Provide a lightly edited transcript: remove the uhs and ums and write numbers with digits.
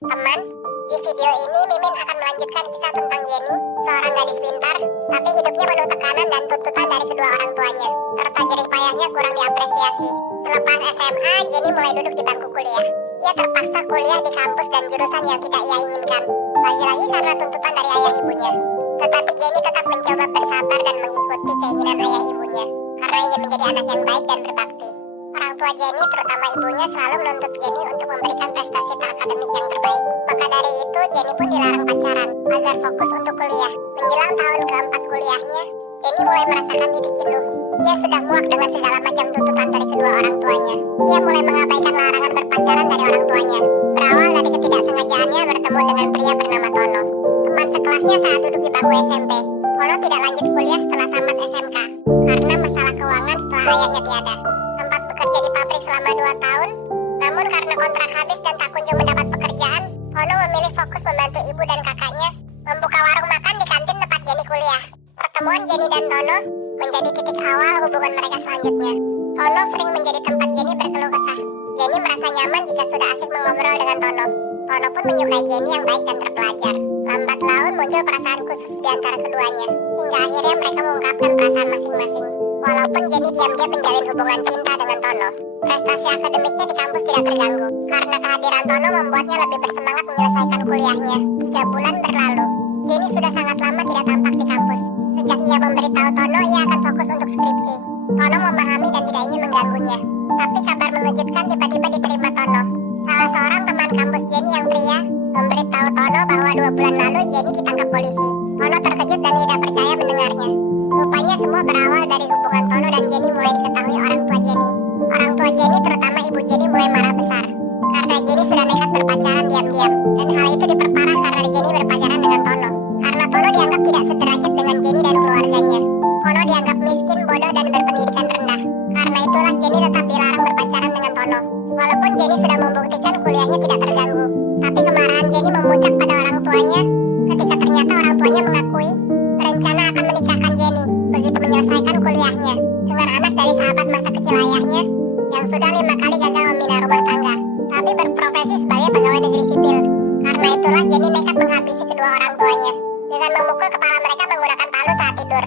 Teman, di video ini Mimin akan melanjutkan kisah tentang Jenny, seorang gadis pintar, tapi hidupnya penuh tekanan dan tuntutan dari kedua orang tuanya, serta jerih payahnya kurang diapresiasi. Selepas SMA, Jenny mulai duduk di bangku kuliah. Ia terpaksa kuliah di kampus dan jurusan yang tidak ia inginkan, lagi-lagi karena tuntutan dari ayah ibunya. Tetapi Jenny tetap mencoba bersabar dan mengikuti keinginan ayah ibunya, karena ingin menjadi anak yang baik dan berbakti. Orang tua Jenny, terutama ibunya, selalu menuntut Jenny untuk memberikan prestasi akademik yang terbaik. Maka dari itu, Jenny pun dilarang pacaran, agar fokus untuk kuliah. Menjelang tahun keempat kuliahnya, Jenny mulai merasakan titik jenuh. Ia sudah muak dengan segala macam tuntutan dari kedua orang tuanya. Ia mulai mengabaikan larangan berpacaran dari orang tuanya. Berawal dari ketidaksengajaannya bertemu dengan pria bernama Tono, teman sekelasnya saat duduk di bangku SMP. Tono tidak lanjut kuliah setelah tamat SMK, karena masalah keuangan setelah ayahnya tiada. Sempat bekerja di pabrik selama 2 tahun, namun karena kontrak habis dan tak kunjung mendapat pekerjaan, Tono memilih fokus membantu ibu dan kakaknya membuka warung makan di kantin tempat Jenny kuliah. Pertemuan Jenny dan Tono menjadi titik awal hubungan mereka selanjutnya. Tono sering menjadi tempat Jenny berkeluh kesah. Jenny merasa nyaman jika sudah asik mengobrol dengan Tono. Tono pun menyukai Jenny yang baik dan terpelajar. Lambat laun muncul perasaan khusus di antara keduanya, hingga akhirnya mereka mengungkapkan perasaan masing-masing. Walaupun Jenny diam-diam menjalin hubungan cinta dengan Tono, prestasi akademiknya di kampus tidak terganggu. Karena kehadiran Tono membuatnya lebih bersemangat menyelesaikan kuliahnya. 3 bulan berlalu, Jenny sudah sangat lama tidak tampak di kampus. Sejak ia memberitahu Tono ia akan fokus untuk skripsi, Tono memahami dan tidak ingin mengganggunya. Tapi kabar mengejutkan tiba-tiba diterima Tono. Salah seorang teman kampus Jenny yang pria memberitahu Tono bahwa 2 bulan lalu Jenny ditangkap polisi. Tono terkejut dan tidak percaya mendengarnya. Rupanya semua berawal dari hubungan Tono dan Jenny mulai diketahui orang tua Jenny. Orang tua Jenny, terutama ibu Jenny, mulai marah besar karena Jenny sudah nekat berpacaran diam-diam. Dan hal itu diperparah karena Jenny berpacaran dengan Tono. Karena Tono dianggap tidak sederajat dengan Jenny dan keluarganya. Tono dianggap miskin, bodoh, dan berpendidikan rendah. Karena itulah Jenny tetap dilarang berpacaran dengan Tono. Walaupun Jenny sudah membuktikan kuliahnya tidak terganggu, tapi kemarahan Jenny memuncak pada orang tuanya ketika ternyata orang tuanya mengakui berencana akan menikahkan Jenny begitu menyelesaikan kuliahnya dengan anak dari sahabat masa kecil ayahnya yang sudah 5 kali gagal membina rumah tangga, tapi berprofesi sebagai pegawai negeri sipil. Karena itulah Jenny nekat menghabisi kedua orang tuanya dengan memukul kepala mereka menggunakan palu saat tidur.